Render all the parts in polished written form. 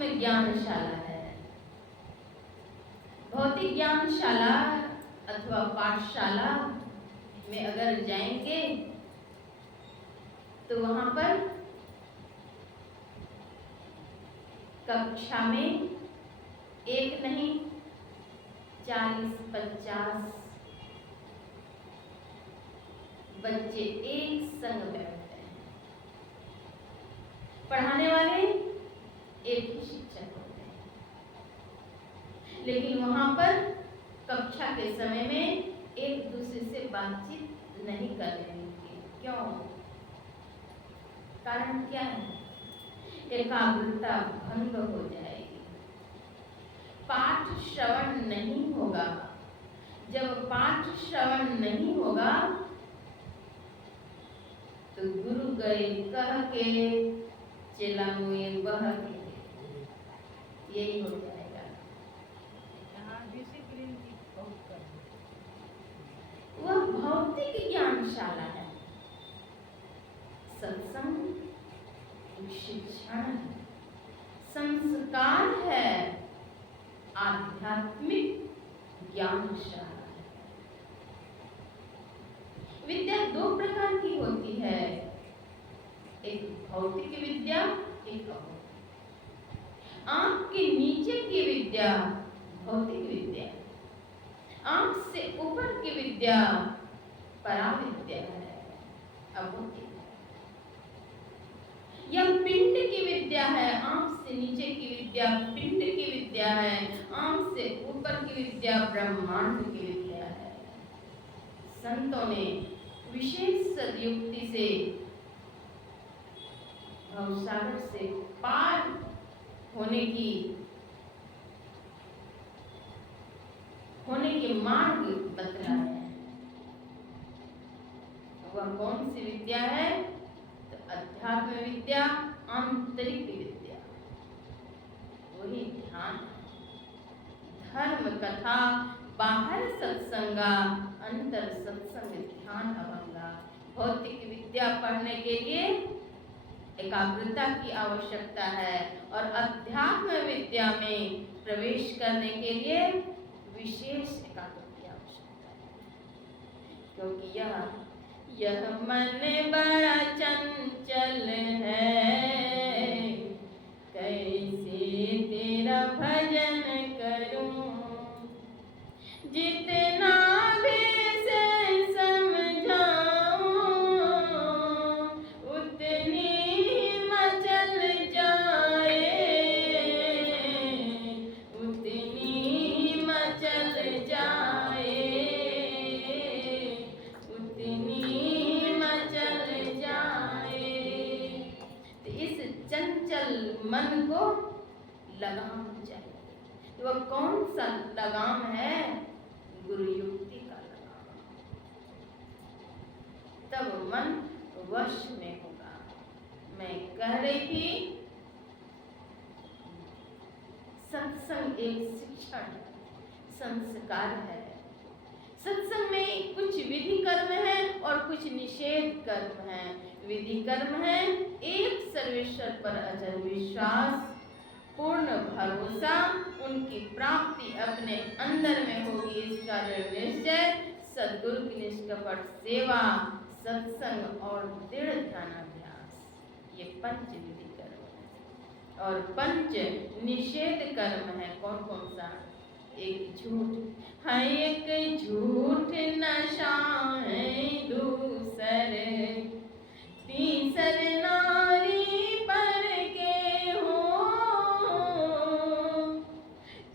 आत्मज्ञानशाला है। भौतिक ज्ञानशाला अथवा पाठशाला में अगर जाएंगे तो वहां पर कक्षा में एक नहीं 40-50 बच्चे एक संग बैठते हैं। पढ़ाने वाले एक ही शिक्षक होते हैं, लेकिन वहां पर कक्षा के समय में एक दूसरे से बातचीत नहीं कर रहे होंगे। क्यों? कारण क्या है? एकाग्रता भंग हो जाएगी, पाठ श्रवण नहीं होगा। जब पाठ श्रवण नहीं होगा तो गुरु गए कह के चेला मुए बह के, यही हो जाएगा। वह भौतिक ज्ञानशाला है। सत्संग शिक्षण संस्कार है, आध्यात्मिक ज्ञानशाला। विद्या दो प्रकार की होती है, एक भौतिक विद्या, एक अभौतिक। आंख के नीचे की विद्या भौतिक विद्या, आंख से ऊपर की विद्या पराविद्या है, अभौतिक। यह पिंड की विद्या है, आंख से नीचे की विद्या पिंड की विद्या है, आंख से ऊपर की विद्या ब्रह्मांड की विद्या है। संतों ने विशेष सदयुक्ति से भवसागर से पार होने के मार्ग बतलाए हैं। वह कौन सी विद्या है? तो अध्यात्म विद्या, आंतरिक विद्या, वही ध्यान। धर्म कथा बाहर सत्संगा, अंतर सत्संग ध्यान अभंगा। भौतिक विद्या पढ़ने के लिए एकाग्रता की आवश्यकता है और अध्यात्म विद्या में प्रवेश करने के लिए विशेष एकाग्रता की आवश्यकता है। क्योंकि यह मन बड़ा चंचल है, कैसे तेरा भजन करूं, जितना भी से समझाऊं उतनी मचल जाए, उतनी मचल जाए, उतनी मचल जाए। तो इस चंचल मन को लगाम चाहिए। वह कौन सा लगाम है? गुरु युक्ति का लगाम। तब मन वश में होगा। मैं कह रही थी सत्संग एक शिक्षण संस्कार है। सत्संग में कुछ विधि कर्म है और कुछ निषेध कर्म है। विधि कर्म है एक सर्वेश्वर पर अचल विश्वास, पूर्ण भरोसा, उनकी प्राप्ति अपने अंदर में होगी इसका दृढ़ निश्चय, सद्गुरु की निष्कपट सेवा, सत्संग और दृढ़ ध्यानाभ्यास। ये पंच विधि कर्म है। और पंच निषेध कर्म है कौन कौन सा? एक झूठ है, एक झूठ नशा है, दूसर तीसर नारी पर के हो,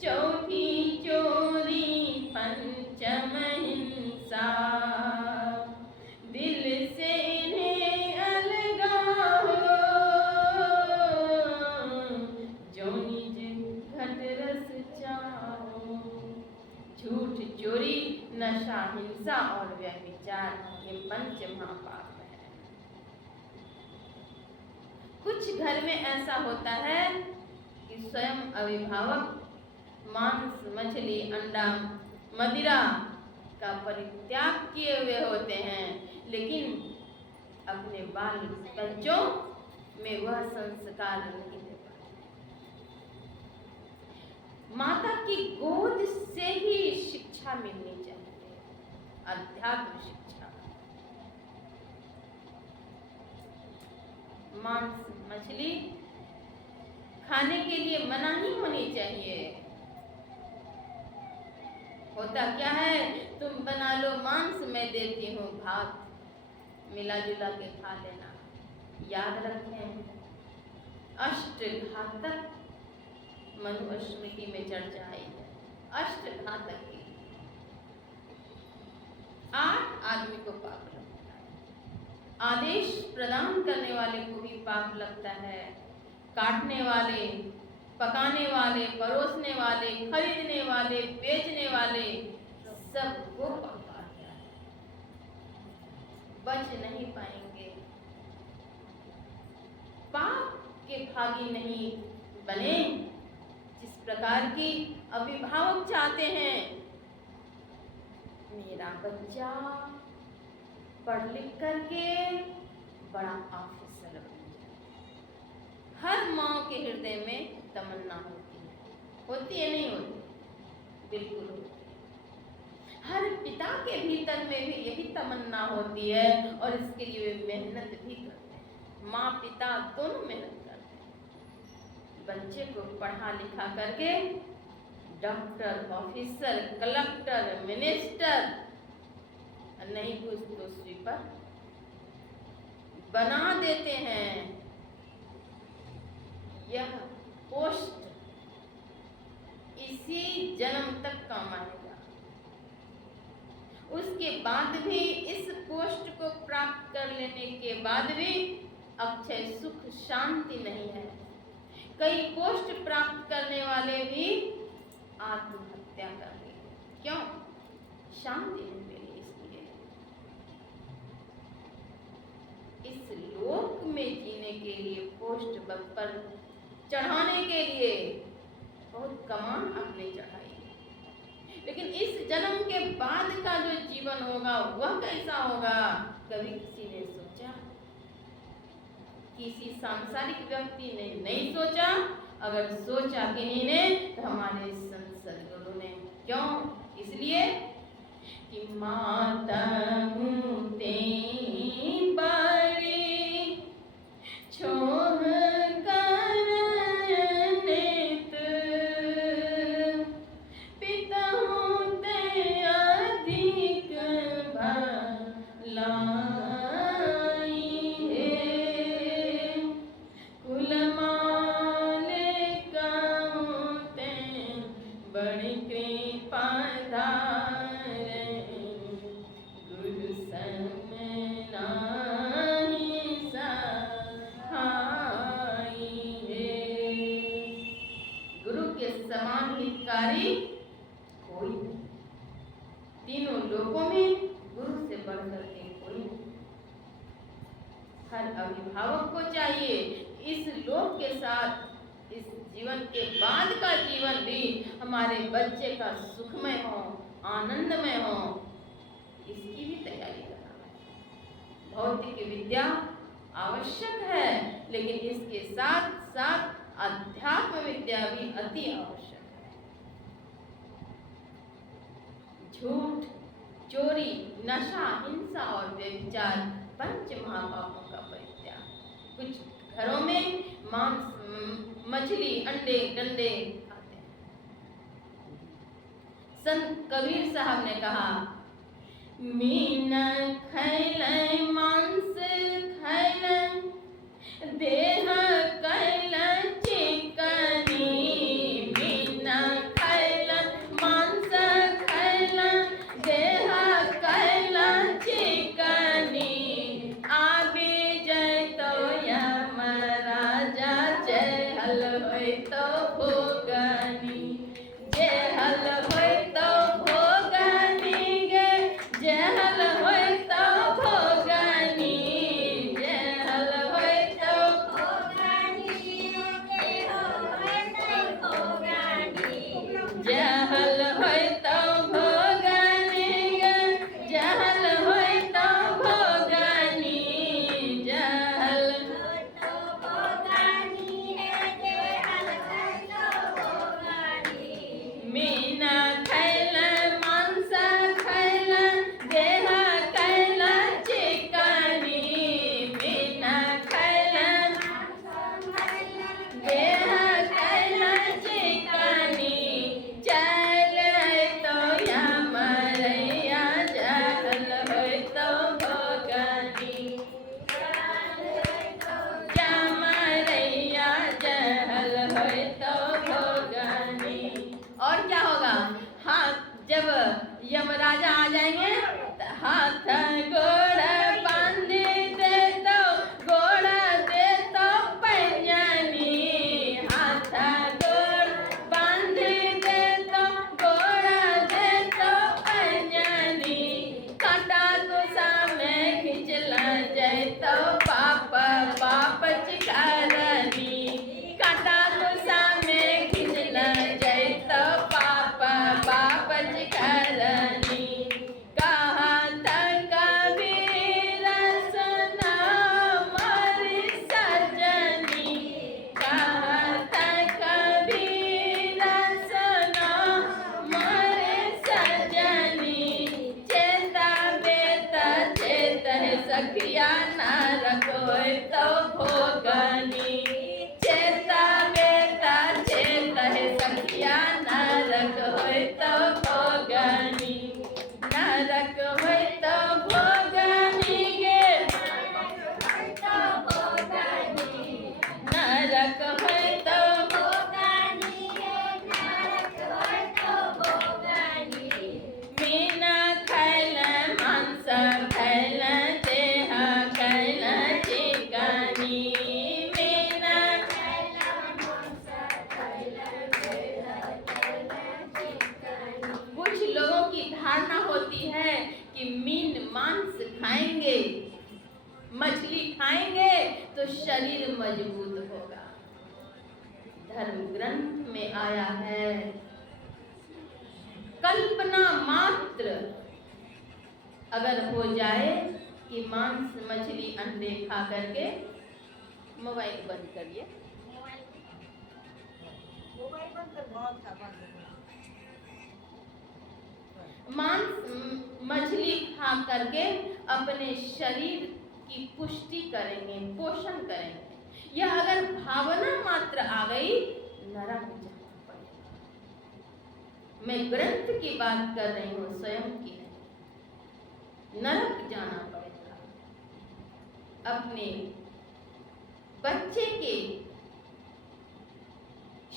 चौथी चोरी, पंचम हिंसा, दिल से इन्हें अलगाओ, जो निज घट रस चाहो। झूठ, चोरी, नशा, हिंसा और व्यभिचार, ये पंच महापाप है। कुछ घर में ऐसा होता है कि स्वयं अभिभावक मांस, मछली, अंडा, मदिरा का परित्याग किए हुए होते हैं, लेकिन अपने बाल बच्चों में वह संस्कार नहीं दे पाते। की गोद से ही शिक्षा मिलनी चाहिए, अध्यात्म शिक्षा। मांस मछली खाने के लिए मना ही होनी चाहिए। होता क्या है, तुम बना लो मांस, मैं देती हूँ भात, मिला जुला के खा लेना। याद रखें, अष्टघातक मनुस्मृति में चर्चा आई है, अष्टघातक की 8 आदमी को पाप लगता है। आदेश प्रदान करने वाले को भी पाप लगता है, काटने वाले, पकाने वाले, परोसने वाले, खरीदने वाले, बेचने वाले, सबको पाप आ गया है, बच नहीं पाएंगे। पाप के भागी नहीं बने। जिस प्रकार की अभिभावक चाहते हैं मेरा बच्चा पढ़ लिख करके बड़ा ऑफिसर बन जाए, हर माँ के हृदय में तमन्ना होती है नहीं होती? बिल्कुल होती है। हर पिता के भीतर में भी यही तमन्ना होती है और इसके लिए वे मेहनत भी करते हैं। माँ पिता दोनों मेहनत करते हैं बच्चे को पढ़ा लिखा करके डॉक्टर, ऑफिसर, कलेक्टर, मिनिस्टर, नहीं कुछ तो स्वीपर बना देते हैं। यह पोस्ट इसी जन्म तक काम आएगा। उसके बाद भी, इस पोस्ट को प्राप्त कर लेने के बाद भी अक्षय सुख शांति नहीं है। कई पोस्ट प्राप्त करने वाले भी आत्महत्या कर रहे हैं। क्यों? शांति नहीं मिली। इसलिए इस लोक में जीने के लिए, पोस्ट पर चढ़ाने के लिए बहुत कमान आपने चढ़ाई, लेकिन इस जन्म के बाद का जो जीवन होगा वह कैसा होगा, कभी किसी ने सोचा? किसी सांसारिक व्यक्ति ने नहीं सोचा। अगर सोचा किन्हीं ने तो हमारे संत गुरु ने। क्यों? इसलिए कि माता मुते बड़ी छोह कोई नहीं। तीनों लोकों में गुरु से बढ़कर के कोई नहीं। हर अभिभावक को चाहिए इस लोक के साथ, इस जीवन के बाद का जीवन भी हमारे बच्चे का सुखमय हो, आनंदमय हो, इसकी भी तैयारी करना है। भौतिक विद्या आवश्यक है, लेकिन इसके साथ साथ अध्यात्म विद्या भी अति आवश्यक है। झूठ, चोरी, नशा, हिंसा और व्यभिचार 5 महापापों का परित्याग। कुछ घरों में मांस, मछली, अंडे, डंडे खाते हैं। संत कबीर साहब ने कहा, मीन खैलै मांस खैलै देह कैलै चिकनी। मीन खैलै मांस खैलै देह कैलै चिकनी। आबि जैतो यमराजा चहल होइतो भोगनी। चहल होइतो भोगनी गे, चहल होइतो भोगनी। चहल होइतो भोगनी गे, चहल होइतो भोगनी गे, चहल होइतो भोगनी। चहल होइतो भोगनी गे, चहल होइतो भोगनी। शरीर मजबूत होगा। धर्म ग्रंथ में आया है, कल्पना मात्र अगर हो जाए कि मांस मछली अंडे खा करके, मोबाइल बंद करिए, मांस मछली खा करके अपने शरीर की पुष्टि करेंगे, पोषण करेंगे। यह अगर भावना मात्र आ गई, नरक जाना पड़ेगा। मैं ग्रंथ की बात कर रही हूँ, स्वयं की नहीं। नरक जाना पड़ेगा। अपने बच्चे के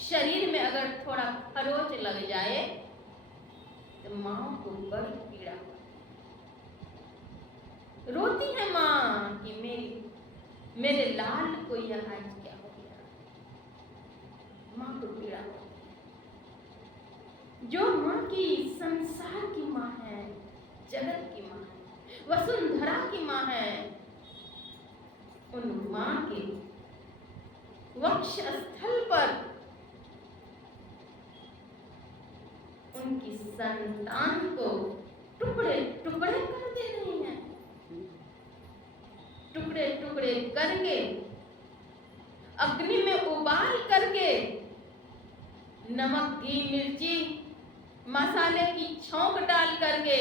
शरीर में अगर थोड़ा खरोच लग जाए तो माँ को बड़ी पीड़ा होती, रोती है माँ कि मेरे लाल को यह आज क्या हो गया। माँ को पीड़ा होती है। जो माँ की संसार की माँ है, जगत की माँ है, वसुंधरा की माँ है, उन माँ के वक्ष स्थल पर उनकी संतान को टुकड़े टुकड़े कर दे रही हैं। टुकड़े टुकड़े करके अग्नि में उबाल करके नमक घी मिर्ची मसाले की छौंक डाल करके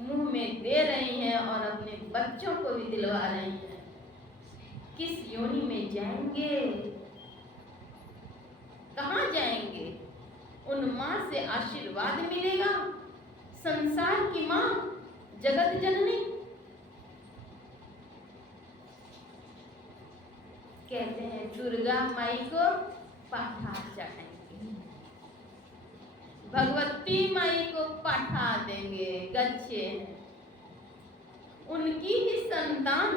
मुंह में दे रही हैं और अपने बच्चों को भी दिलवा रही हैं। किस योनि में जाएंगे, कहाँ जाएंगे? उन माँ से आशीर्वाद मिलेगा, संसार की माँ, जगत जननी। कहते हैं दुर्गा माई को पाठा चढ़ाएंगे, भगवती माई को पाठा देंगे, गच्छे उनकी ही संतान,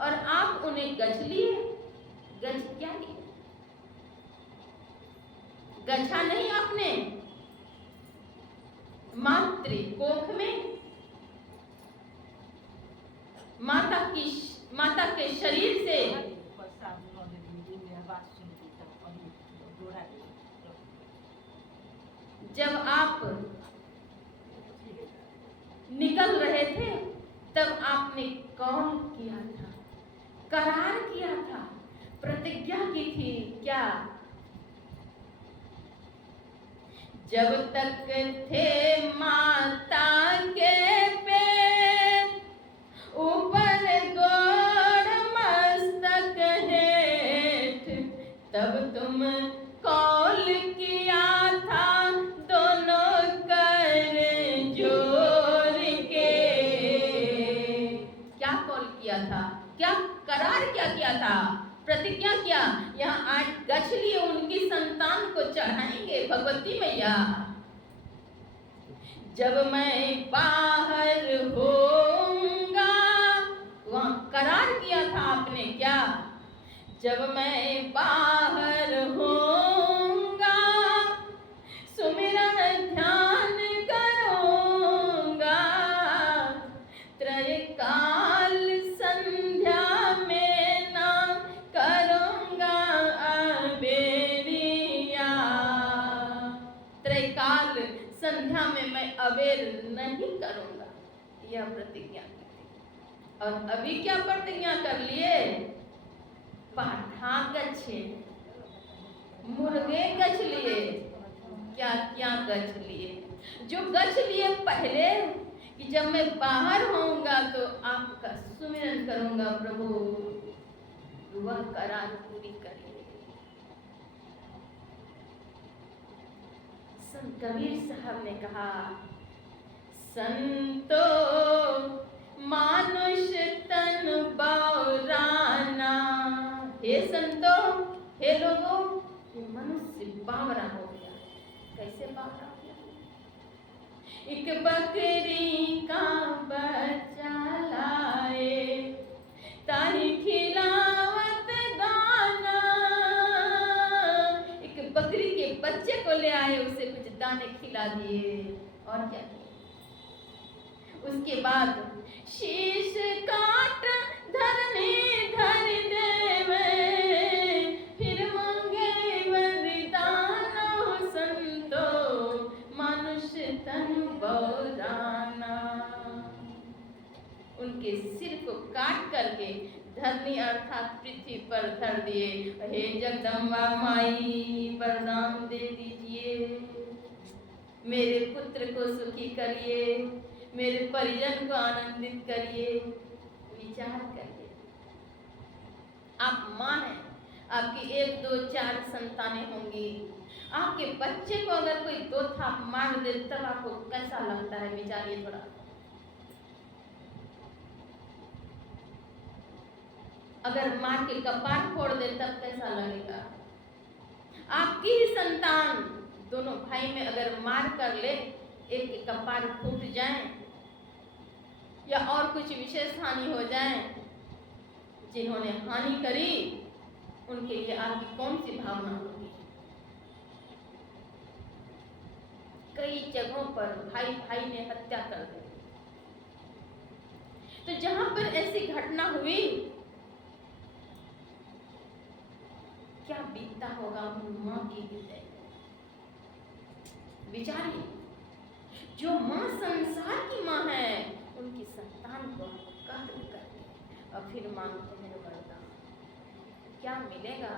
और आप उन्हें गछ लिए। गछ क्या लिए? गछा नहीं आपने मातृ कोख में माता के शरीर से जब आप निकल रहे थे तब आपने कौन किया था? करार किया था, प्रतिज्ञा की थी क्या? जब तक थे माता के पेट ऊपर गोड़ मस्तक हेठ, तब तुम कौल किया था दोनों कर जोड़ के। क्या कौल किया था? क्या करार क्या किया था? प्रतिज्ञा किया। यहाँ आज गछ लिए उनकी संतान को चढ़ाएंगे भगवती मैया। जब मैं बाहर होऊंगा, वहाँ करार किया था आपने क्या? जब मैं बाहर होऊंगा, सुमिरन ध्यान करूंगा, त्रयकाल संध्या में ना करूंगा अबेरिया। त्रयकाल संध्या में मैं अबेर नहीं करूंगा, यह प्रतिज्ञा की थी। और अभी क्या प्रतिज्ञा कर लिए? पाठा गच्छे, मुर्गे गछ लिए, क्या क्या गछ लिए? जो गछ लिए पहले कि जब मैं बाहर होऊंगा तो आपका सुमिरन करूंगा प्रभु, वह करार पूरी करिए। संत कबीर साहब ने कहा, संतो मानुष तन बावराना। हे संतो, हे लोगों, ये मनुष्य बावरा हो गया। कैसे बावरा हो गया? एक बकरी का बच्चा लाए, ताही खिलावत दाना। एक बकरी के बच्चे को ले आए, उसे कुछ दाने खिला दिए, और क्या किया? उसके बाद शीश काट धरनी धर देव उनके सिर को काट करके धरनी अर्थात पृथ्वी पर धर दिए। हे जगदम्बा माई वरदान दे दीजिए, मेरे पुत्र को सुखी करिए, मेरे परिजन को आनंदित करिए। विचार करिए, आप माँ हैं, आपकी 1 2 4 संतानें होंगी, आपके बच्चे को अगर कोई 2 थाप मार दे तब आपको कैसा लगता है? विचारिए थोड़ा। अगर मार के कपाट फोड़ दे तब कैसा लगेगा? आपकी ही संतान दोनों भाई में अगर मार कर ले, एक के कपाट फूट जाए या और कुछ विशेष हानि हो जाए, जिन्होंने हानि करी उनके लिए आपकी कौन सी भावना होगी? कई जगहों पर भाई भाई ने हत्या कर दी। तो जहां पर ऐसी घटना हुई, क्या बीतता होगा उन माँ की हृदय? विचारिए, जो माँ संसार की माँ है, उनकी संतान को कत्ल करके और फिर मांगते हैं वरदान। क्या मिलेगा?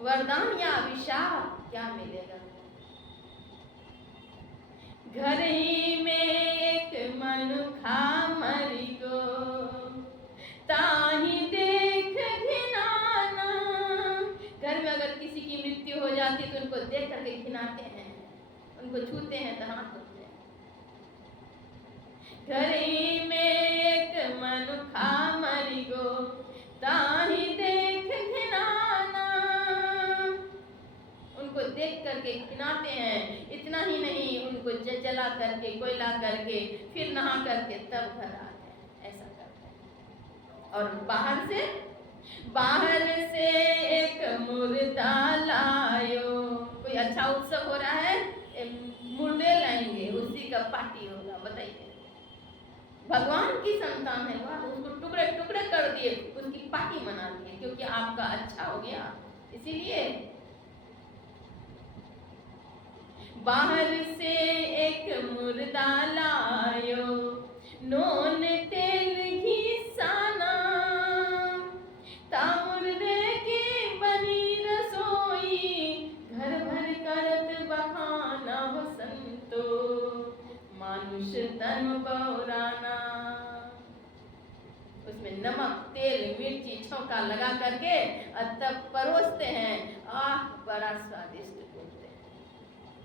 वरदान या अभिशाप? क्या मिलेगा? घर ही में एक मनुखा मरी गो, ताही देख घिनाना। घर में अगर किसी की मृत्यु हो जाती है तो उनको देख करके घिनाते हैं, उनको छूते हैं तो हाथ धोते हैं। घर ही में एक मनुखा मरी गो, ताही देख घिनाना। उनको देख करके घिनाते हैं। इतना ही नहीं, उनको जला करके, कोयला करके, फिर नहा करके तब घर आते हैं। ऐसा करते हैं। और बाहर से एक मुर्दा लायो। कोई अच्छा उत्सव हो रहा है, मुर्दे लाएंगे, उसी का पार्टी होगा। बताइए, भगवान की संतान है वह, उसको टुकड़े टुकड़े कर दिए, उसकी पार्टी मना दिए क्योंकि आपका अच्छा हो गया। इसीलिए बाहर से एक मुर्दा लायो, नून तेल घी साना। ता मुर्दे की बनी रसोई, घर भर करत बखाना हो संतो, मानुष तन बौराना। उसमें नमक, तेल, मिर्ची, छौंका लगा करके और तब परोसते हैं। आह, बड़ा स्वादिष्ट बोलते हैं।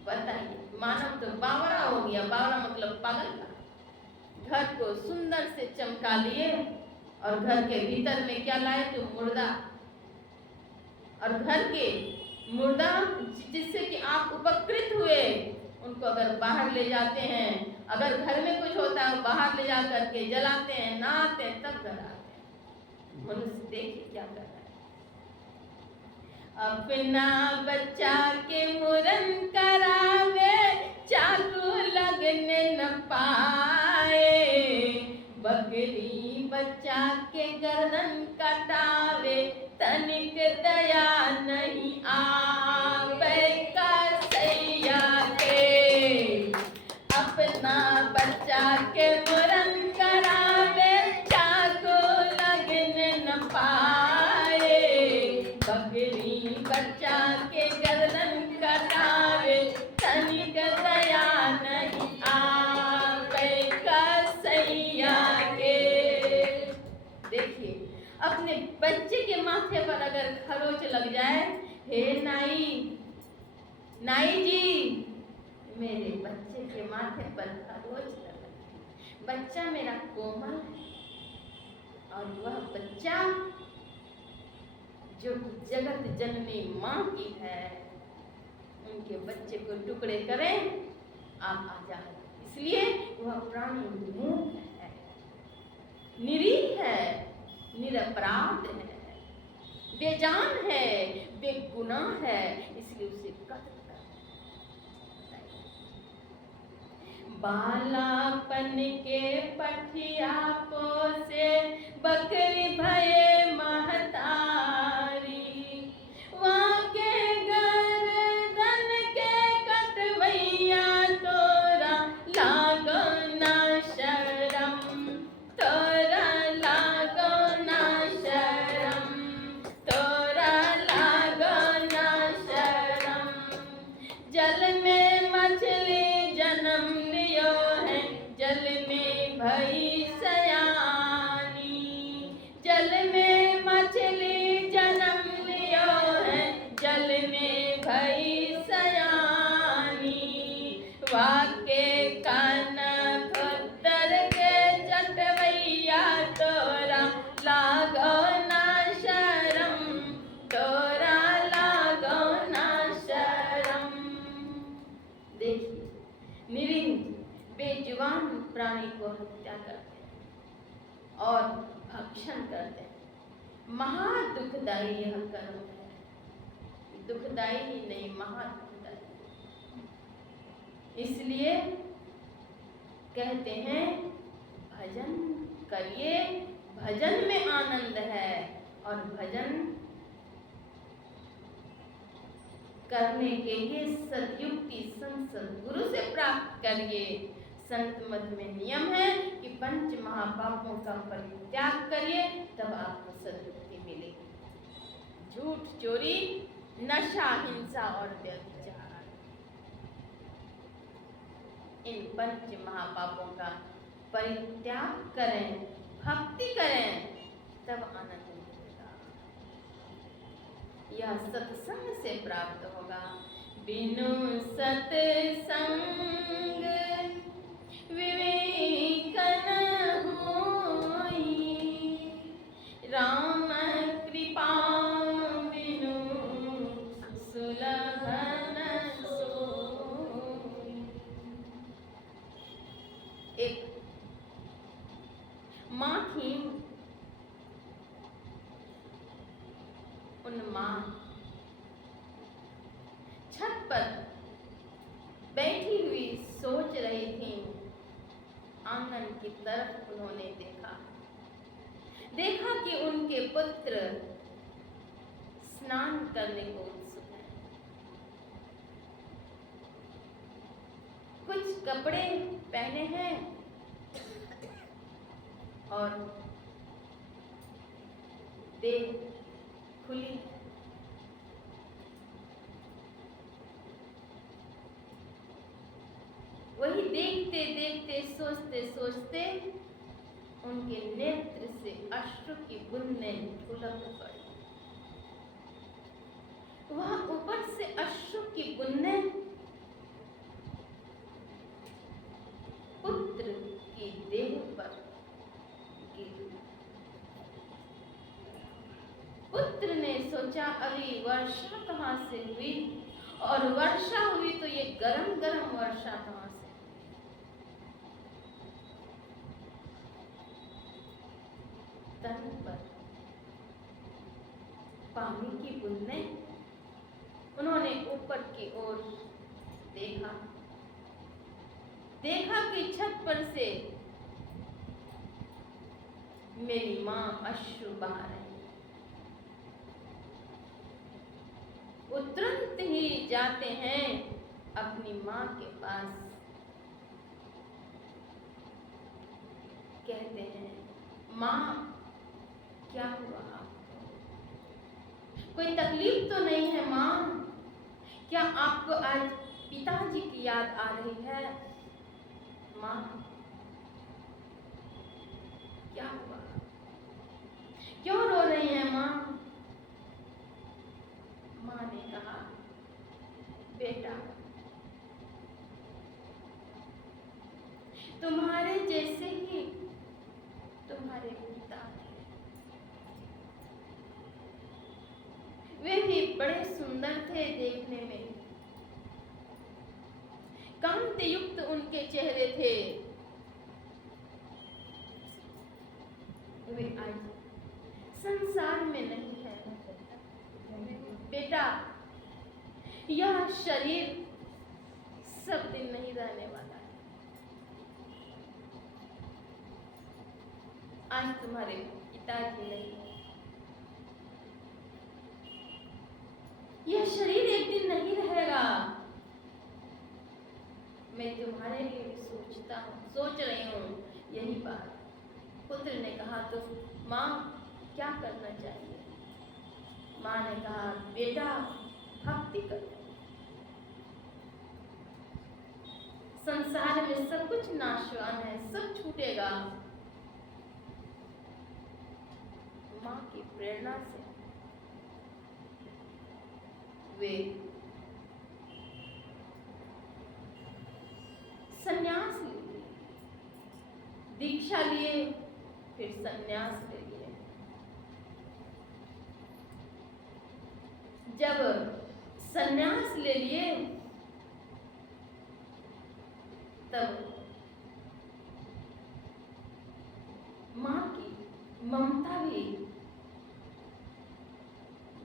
बताइए, मानव तो बावरा हो गया। बावरा मतलब पागल का। घर को सुंदर से चमका लिए और घर के भीतर में क्या लाए? तो मुर्दा। और घर के मुर्दा जिससे कि आप उपकृत हुए, उनको अगर बाहर ले जाते हैं, अगर घर में कुछ होता है बाहर ले जा करके जलाते हैं, नहाते हैं, तब घर आते हैं। मनुष्य देखिए क्या कर रहा है। अपना बच्चा के मुरन करावे, चाकू लगने न पाए। बकरी बच्चा के गर्दन कटावे, तनिक दया नहीं आवे कसैया के। अपना बच्चा के मुरन करावे, चाकू लगने न पाए। बकरी बच्चा के गर्दन कटावे, तनिक दया नहीं आवे कसैया के। देखिए, अपने बच्चे के माथे पर अगर खरोच लग जाए, हे नाई, नाई जी, मेरे बच्चे के माथे पर खरोच लग। बच्चा मेरा कोमल है, और वह बच्चा जो जगत जननी माँ की है, उनके बच्चे को टुकड़े करें, आप आजाद। इसलिए वह प्राणी मूक है, निरीह है, निरपराध है, बेजान है, बेगुनाह है, इसलिए उसे कत्ल कर। बालापन के पठिया पोसे, बकरी भये महतारी। वहाँ के गर्दन के कटवैया, तोरा लागो ना शरम, तोरा वाके कनक उत्तर के चटवैया तोरा लागो ना शरम, तोरा लागो ना शरम। देखिए, निरिंद बेजुबान प्राणी को हत्या करते हैं और भक्षण करते हैं। महा दुखदाई यह कर्म है, दुखदाई ही नहीं, महा दुखदाई। इसलिए कहते हैं भजन करिए, भजन में आनंद है, और भजन करने के लिए सदयुक्ति सद्गुरु से प्राप्त करिए। संत मत में नियम है कि पंच महापापों का परित्याग करिए, तब आपको सद्युक्ति मिलेगी। झूठ, चोरी, नशा, हिंसा और व्यभिचार, इन पंच महापापों का परित्याग करें, भक्ति करें, तब आनंद मिलेगा। यह सत्संग से प्राप्त होगा। बिनु सत्संग विवेक न होई, राम कृपा बिनु सुलभ न सोई। एक माँ थी, उन माँ छत पर बैठी हुई सोच रही थी। आंगन की तरफ उन्होंने देखा कि उनके पुत्र स्नान करने को उत्सुक हैं। कुछ कपड़े पहने हैं और देह खुली है। वही देखते देखते, सोचते सोचते उनके नेत्र से अश्रु की बूंदें ढुलक पड़ी। वह ऊपर से अश्रु की बूंदें पुत्र की देह पर गिरी। पुत्र ने सोचा अभी वर्षा कहाँ से हुई, और वर्षा हुई तो ये गरम गरम वर्षा कहाँ से। तन पर पानी की बूंदें। उन्होंने ऊपर की ओर देखा कि छत पर से मेरी माँ अश्रु बहा रही। वो तुरंत ही जाते हैं अपनी माँ के पास, कहते हैं माँ क्या हुआ आपको? कोई तकलीफ तो नहीं है माँ? क्या आपको आज पिताजी की याद आ रही है? माँ क्या हुआ? क्यों रो रही हैं माँ? माँ ने कहा बेटा, तुम्हारे जैसे ही तुम्हारे पिता थे, वे भी बड़े सुंदर थे देखने में, कांति युक्त उनके चेहरे थे। वे आज संसार में नहीं है बेटा। यह शरीर सब दिन नहीं रहने वाला है। आज तुम्हारे पिताजी नहीं, यह शरीर एक दिन नहीं रहेगा। मैं तुम्हारे लिए भी सोच रही हूँ यही बात। पुत्र ने कहा तो माँ क्या करना चाहिए? माँ ने कहा बेटा भक्ति करो। संसार में सब कुछ नाशवान है, सब छूटेगा। माँ की प्रेरणा से वे दीक्षा लिए, फिर संन्यास ले लिए। जब संन्यास ले लिए तब माँ की ममता भी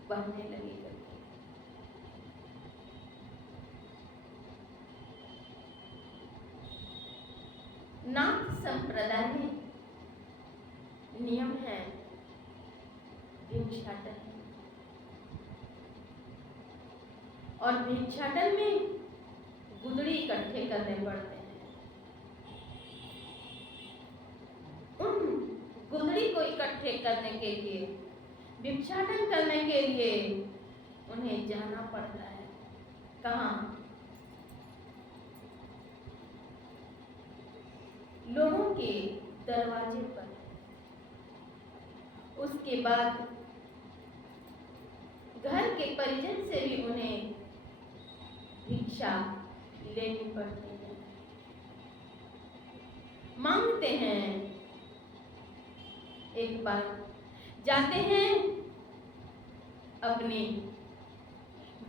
बढ़ने लगी करके। नाथ संप्रदाय में नियम है भिक्षाटन, और भिक्षाटन में गुदड़ी इकट्ठे करने पड़ते हैं। उन गुदड़ी को इकट्ठे करने के लिए, भिक्षाटन करने के लिए उन्हें जाना पड़ता है। कहाँ? लोगों के दरवाजे पर। उसके बाद घर के परिजन से भी उन्हें भिक्षा लेनी पड़ती है, मांगते हैं। एक बार जाते हैं अपनी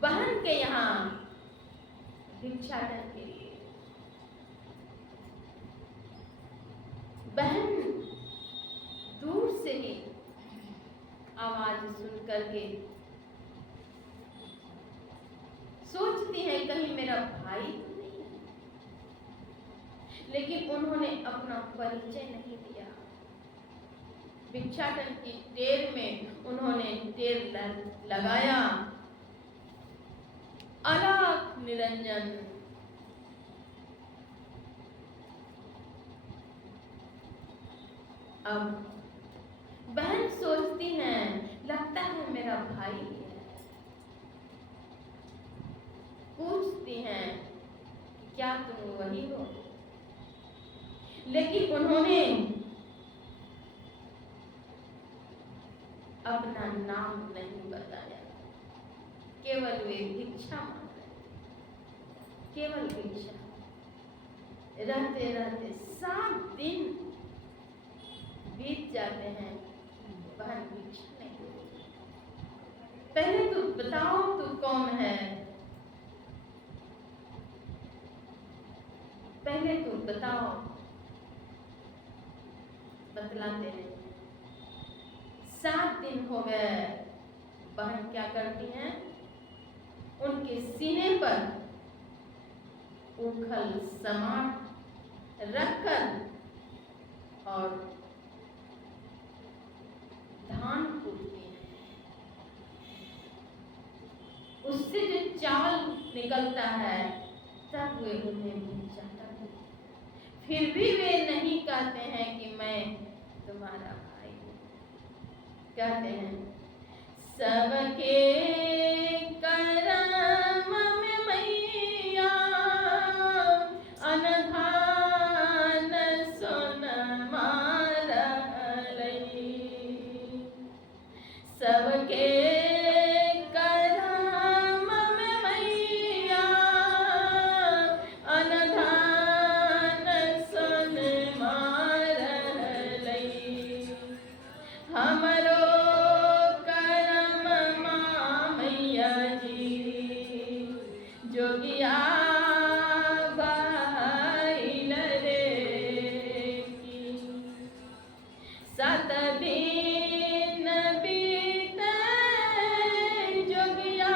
बहन के यहाँ भिक्षाटन के लिए। बहन दूर से ही आवाज सुन करके सोचती है कहीं मेरा भाई तो नहीं है, लेकिन उन्होंने अपना परिचय नहीं दिया। भिक्षाटन की टेर में उन्होंने टेर लगाया, अलख निरंजन। अब बहन सोचती हैं लगता है मेरा भाई है, पूछती हैं क्या तुम वही हो? लेकिन उन्होंने अपना नाम नहीं बताया, केवल वे भिक्षा मांग रहे थे, केवल भिक्षा। रहते रहते 7 दिन बीत जाते हैं, बहन भिक्षा नहीं देती। पहले तू बताओ तू कौन है, पहले तू बताओ। बतलाते हैं। 7 दिन हो गए। बहन क्या करती हैं? उनके सीने पर उखल समाट रखकर और धान कूटती हैं। उससे जो चावल निकलता है तब वे उन्हें भिक्षा करते हैं। फिर भी वे नहीं कहते हैं कि मैं तुम्हारा भाई हूँ। कहते हैं सबके करम में मैया अनधान सुन मारलई। सबके करम में मैया अनधान सुन मारलई। हमरो जोगिया भाईल रे की। 7 दिन बीते जोगिया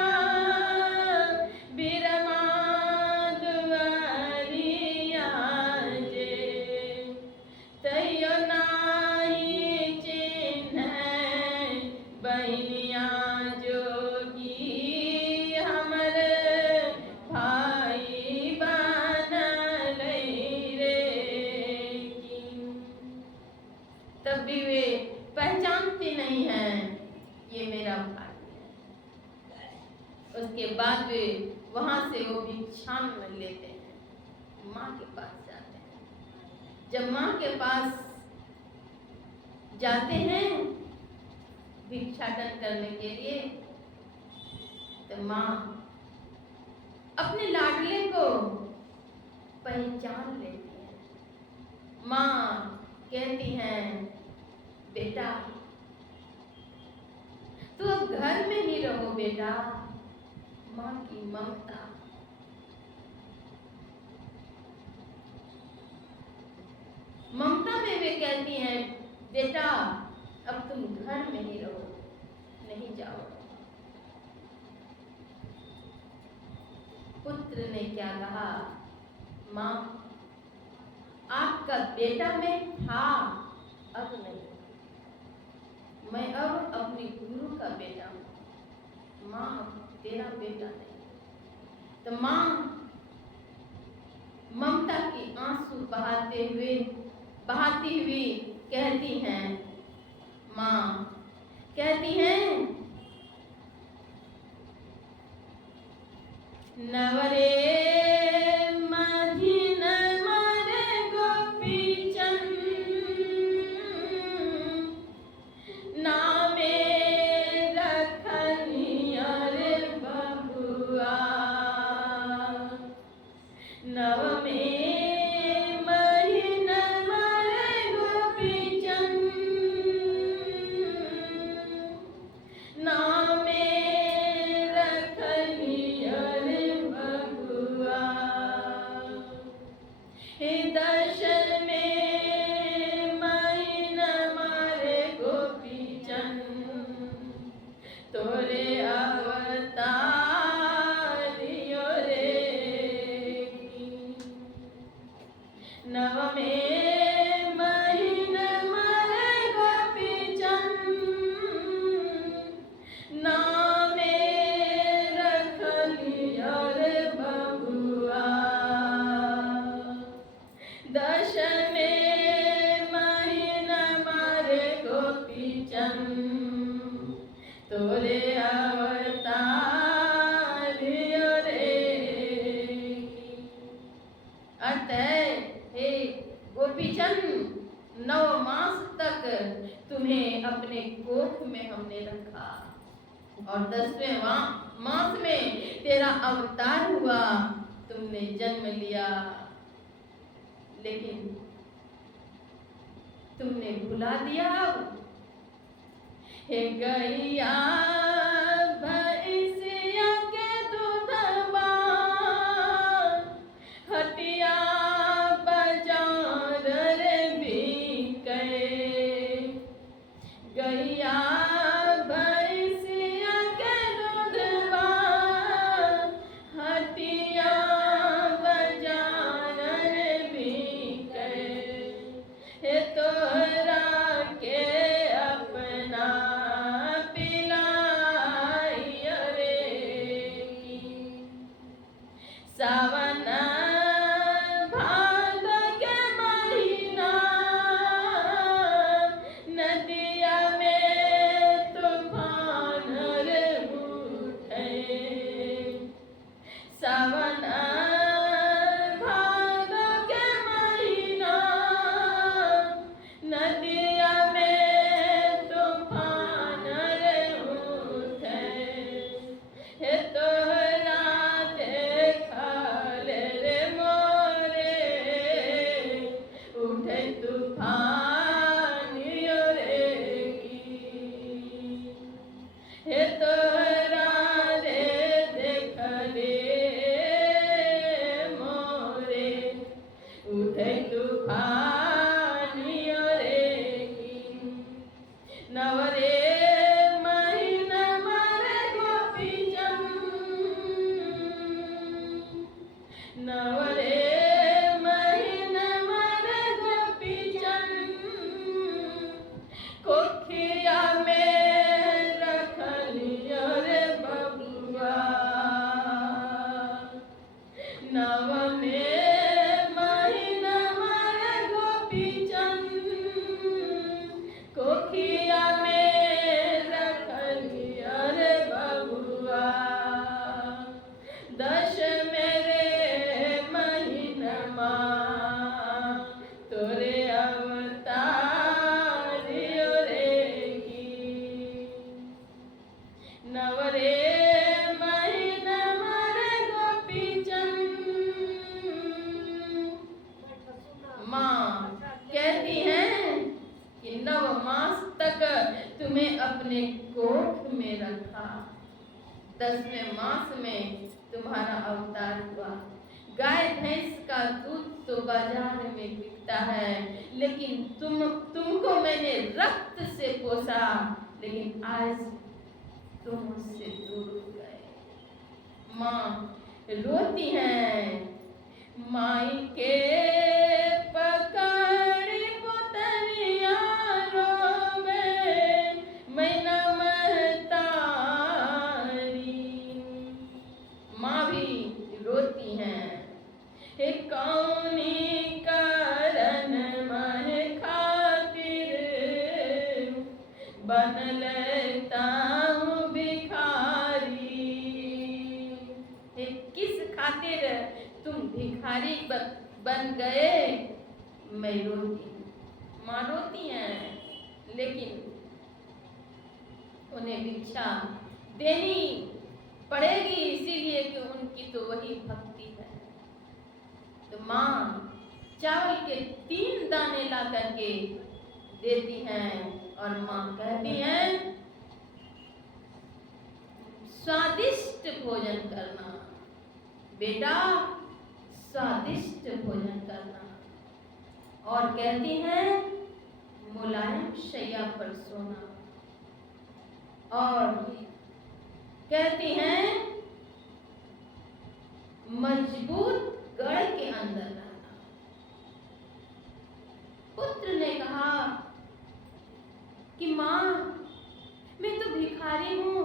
बिरमा दुआरिया जे। तैयो नाही चिन्ह बहनिया जोगी तब भी वे पहचानती नहीं हैं ये मेरा भाई है। उसके बाद वे वहां से वो भिक्षा में लेते हैं, माँ के पास जाते हैं। जब माँ के पास जाते हैं भिक्षाटन करने के लिए तो माँ अपने लाडले को पहचान लेती है। माँ कहती हैं बेटा तू अब घर में ही रहो बेटा। माँ की ममता, ममता में वे कहती हैं बेटा अब तुम घर में ही रहो, नहीं जाओ। पुत्र ने क्या कहा, माँ आपका बेटा मैं था, अब नहीं, मैं अब अपनी गुरु का बेटा हूँ, माँ तेरा बेटा नहीं। तो माँ ममता की आंसू बहाती हुई कहती हैं, माँ कहती हैं नवरे माझी नवरे गोपीचंद नामे रखनिया रे बबुआ, नव में गोपीचंद 9 मास तक तुम्हें अपने कोख में हमने रखा और 10वें मास में तेरा अवतार हुआ, तुमने जन्म लिया, लेकिन तुमने भुला दिया। हे गैया भैंसिया के दूधवा हटिया बाजार रे बिके, गैया भैंसिया के दूधवा हटिया बाजार रे बिके, हे तोरा के अपना पिलाइया रे सावन भादो के महीना नदिया में तूफान रे उठे, सावन भादो के महीना नदिया में तूफान रे उठे, हे तोरा देखल रे मोरे उठे तूफान रे की, हे तोरा रे देखले मोरे उठे तूफान रे की, नवरे महीना मारे गोपीचंद, नवरे महीना मारे गोपीचंद, कोखिया में रखलिया रे बबुआ, नव में महीना मारे गोपीचंद, कोखिया में रखलिया रे बबुआ, 10 मेरे महीनमा तोरे अवतार रे की, नवरे महीना मारे गोपीचंद हमने कोख में रखा। 10वें मास में तुम्हारा अवतार हुआ। गाय भैंस का दूध तो बाजार में बिकता है, लेकिन तुमको मैंने रक्त से पोसा, लेकिन आज तुम मुझसे दूर हो गए। माँ रोती है, माई के पकड़ पुतरिया रोवे, मैं न महतारी। माँ भी रोती है, हे कौनी करन मह खातिर बन लेता हूँ भिखारी। हे किस खातिर तुम भिखारी बन गए? मैं रोती हूँ। माँ रोती हैं, लेकिन उन्हें भिक्षा देनी पड़ेगी, इसीलिए कि उनकी तो वही भक्ति है। तो माँ चावल के 3 दाने ला करके देती हैं और माँ कहती हैं, स्वादिष्ट भोजन करना बेटा, स्वादिष्ट भोजन करना। और कहती हैं, मुलायम शैया पर सोना। और कहती हैं, मजबूत गढ़ के अंदर रहना। पुत्र ने कहा कि माँ, मैं तो भिखारी हूँ,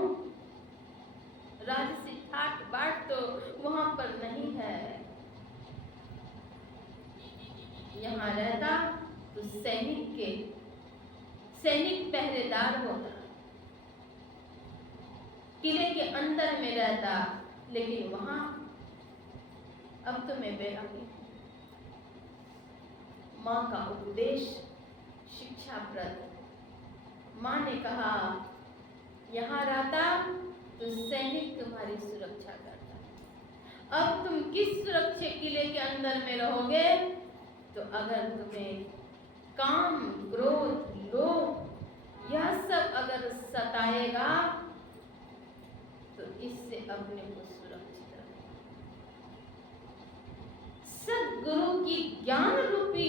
राजसी ठाट बाट तो वहां पर नहीं है। यहाँ रहता तो सैनिक पहरेदार होता, किले के अंदर में रहता, लेकिन वहां अब तो मैं बैरागी हूं। माँ का उपदेश शिक्षाप्रद। माँ ने कहा, यहाँ रहता तो सैनिक तुम्हारी सुरक्षा करता। अब तुम किस सुरक्षित किले के अंदर में रहोगे? तो अगर तुम्हें काम, क्रोध, लोभ यह सब अगर सताएगा तो इससे अपने को सुरक्षित रखो। सद्गुरु की ज्ञान रूपी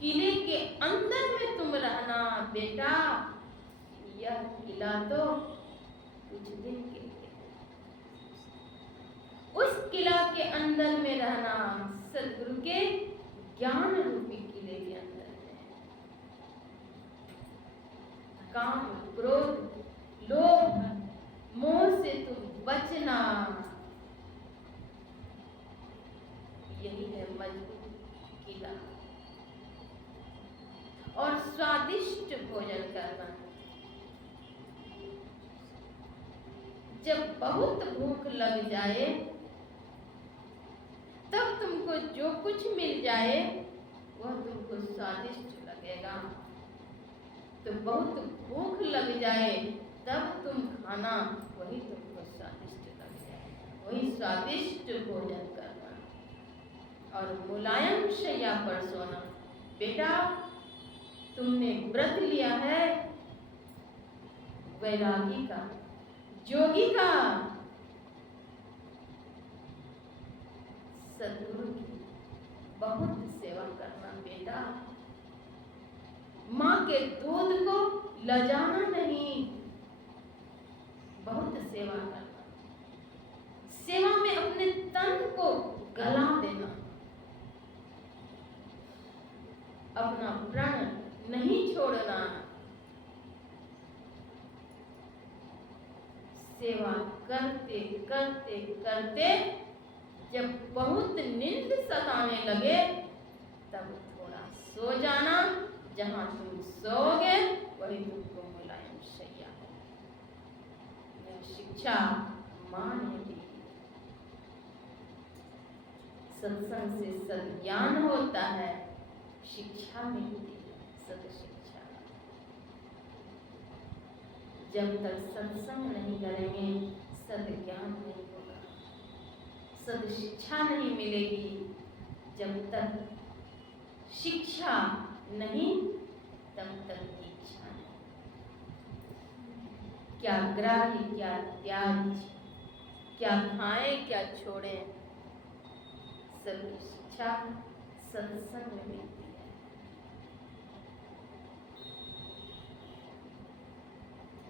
किले के अंदर में तुम रहना बेटा। यह किला तो कुछ दिन के लिए, उस किला के अंदर में रहना सद्गुरु के ज्ञान रूपी किले के अंदर है। काम, क्रोध, लोभ, मोह से तुम बचना। यही है मजबूत किला। और स्वादिष्ट भोजन करना। जब बहुत भूख लग जाए तब तुमको जो कुछ मिल जाए वह तुमको स्वादिष्ट लगेगा। तो बहुत भूख लग जाए तब तुम खाना, वही तुमको स्वादिष्ट लग जाए, वही स्वादिष्ट भोजन करना। और मुलायम शैया पर सोना। बेटा, तुमने व्रत लिया है वैरागी का, जोगी का, सद्गुरु की बहुत सेवा करना बेटा। माँ के दूध को लजाना नहीं, बहुत सेवा करना। सेवा में अपने तन को गला देना, अपना प्राण नहीं छोड़ना। सेवा करते करते करते जब बहुत नींद सताने लगे तब थोड़ा सो जाना। जहां तुम सोओगे वही तुमको मुलायम शैया है। यह शिक्षा माँ ने दी। सत्संग से सद्ज्ञान होता है, शिक्षा मिलती है, सद शिक्षा। जब तक सत्संग नहीं करेंगे सद्ज्ञान नहीं होगा, सद शिक्षा नहीं मिलेगी। जब तक शिक्षा नहीं तब तक इच्छा नहीं। क्या ग्राह्य, क्या त्याज्य, क्या खाएं, क्या छोड़ें, सबकी शिक्षा सत्संग में मिलती है।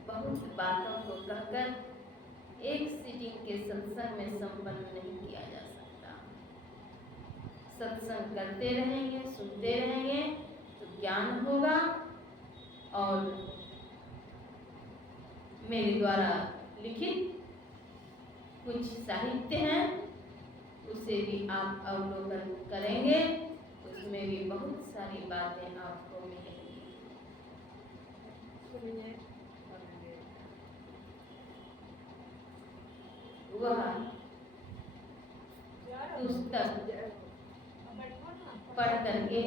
बहुत बातों को कहकर एक सीटिंग के सत्संग में संपन्न नहीं किया जा सकता। सत्संग करते रहेंगे, सुनते रहेंगे तो ज्ञान होगा। और मेरे द्वारा लिखित कुछ साहित्य हैं, उसे भी आप अवलोकन करेंगे, उसमें भी बहुत सारी बातें आपको मिलेंगी। वह पुस्तक पढ़ करके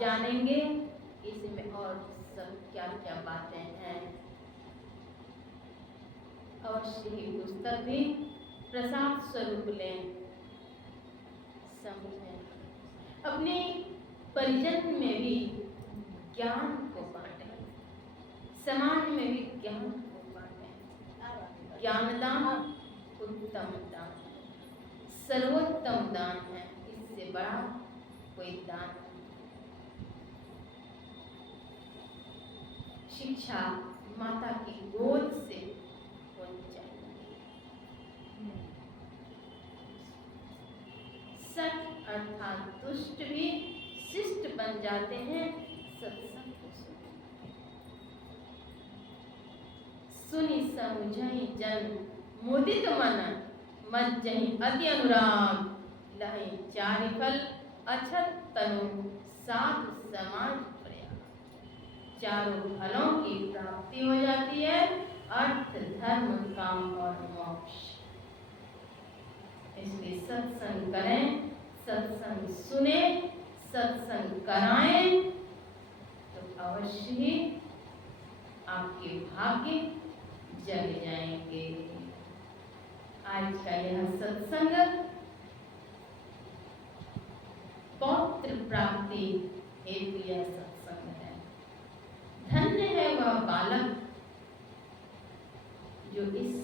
जानेंगे इसमें और सब क्या क्या बातें हैं। अवश्य ही पुस्तक भी प्रसाद स्वरूप लें, समझें, अपने परिजन में भी ज्ञान को बांटें, समाज में भी ज्ञान को बांटें। ज्ञानदान उत्तम दान, सर्वोत्तम दान है, इससे बड़ा कोई दान नहीं। शिक्षा माता की गोद से होनी चाहिए। सत अर्थात दुष्ट भी शिष्ट बन जाते हैं सत्संग को सुनी समुझई जन मुदित मन मज्जहि अति अनुराग लहि चारि फल अछत तनु साधु समाज प्रयाग। चारों फलों की प्राप्ति हो जाती है, अर्थ, धर्म, काम और मोक्ष। इसलिए सत्संग करें, सत्संग सुने, सत्संग कराएं तो अवश्य ही आपके भाग्य जग जाएंगे। आज का यह सत्संग पौत्र प्राप्ति हेतु यह सत्संग है। धन्य है वह बालक जो इस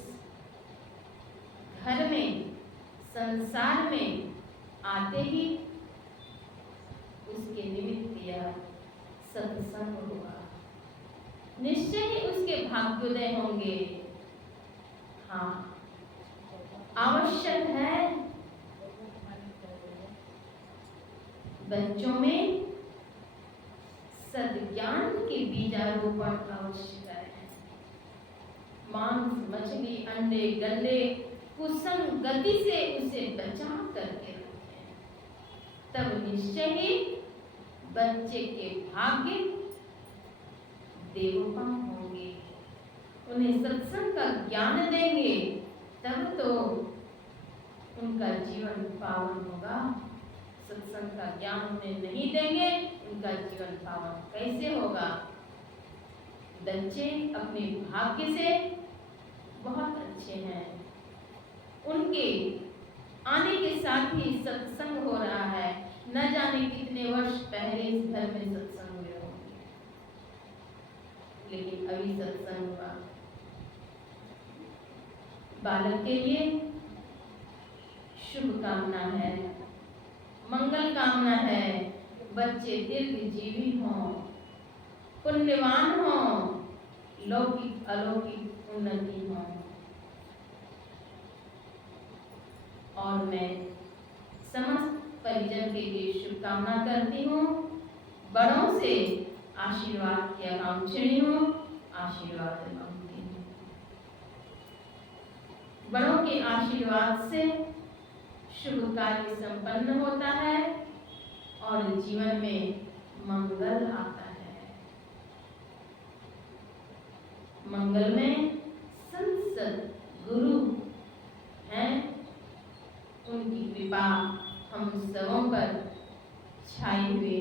घर में, संसार में आते ही उसके निमित्त यह सत्संग हुआ। निश्चय ही उसके भाग्योदय होंगे। हाँ, आवश्यक है बच्चों में सद्ज्ञान के बीजारोपण आवश्यक है। मांस, मछली, अंडे, गंडे कुसंगति से उसे बचा करके रखें, तब निश्चय ही बच्चे के भाग्य देवोपम होंगे। उन्हें सत्संग का ज्ञान देंगे तब तो उनका जीवन पावन होगा। सत्संग का ज्ञान उन्हें नहीं देंगे, उनका जीवन पावन कैसे होगा। बच्चे अपने भाग्य से बहुत अच्छे हैं, उनके आने के साथ ही सत्संग हो रहा है। न जाने कितने वर्ष पहले इस घर में सत्संग हुए होंगे, लेकिन अभी सत्संग हुआ। बालक के लिए शुभ कामना है, मंगल कामना है। बच्चे दीर्घजीवी हों, पुण्यवान हों, लौकिक अलौकिक उन्नति हों। और मैं समस्त परिजन के लिए शुभकामना करती हूँ। बड़ों से आशीर्वाद की आकांक्षी हूँ, आशीर्वाद मांगती हूँ। बड़ों के आशीर्वाद से शुभ कार्य संपन्न होता है और जीवन में मंगल आता है। मंगल में